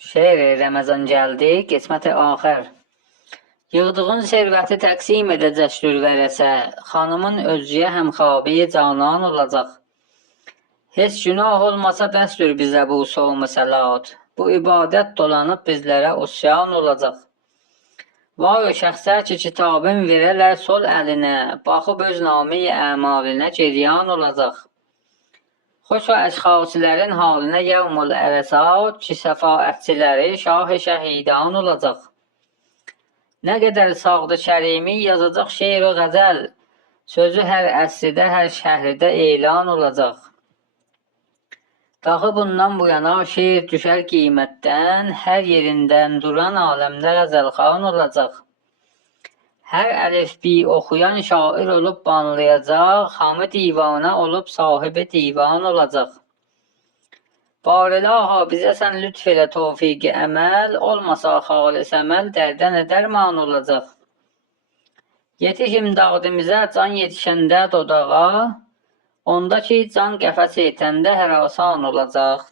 Şeir Ramazan gəldi, qismət-i axır. Yığdığın servəti təqsim edəcəkdir vərəsə, xanımın özcüyə həmxabi canan olacaq. Heç günah olmasa bəsdir bizə bu soğumu səlat, bu ibadət dolanıb bizlərə usyan olacaq. Vay o şəxsə ki, kitabın verələr sol əlinə, baxıb öz nami-i əmalinə ceryan olacaq. Xoş o əşxasilərin halinə yevmul ərəsat ki, səfaətçiləri şah-ı şəhidan olacaq. Nə qədər sağdı kərimi yazacaq şeir o qəzəl, sözü hər əsridə, hər şəhridə elan olacaq. Daxı bundan bu yana şeir düşər qiymətdən, hər yerindən duran aləmdə qəzəlxan olacaq. Hər əlifbi oxuyan şair olub banlayacaq, hamı divanə olub sahibi divan olacaq. Barilaha bizə sən lütf elə tövfiqi əməl, olmasa xalis əməl dərdə nə dərman olacaq. Yetiş imdadımıza can yetişəndə dodağa, onda ki can qəfəs etəndə hər asan olacaq.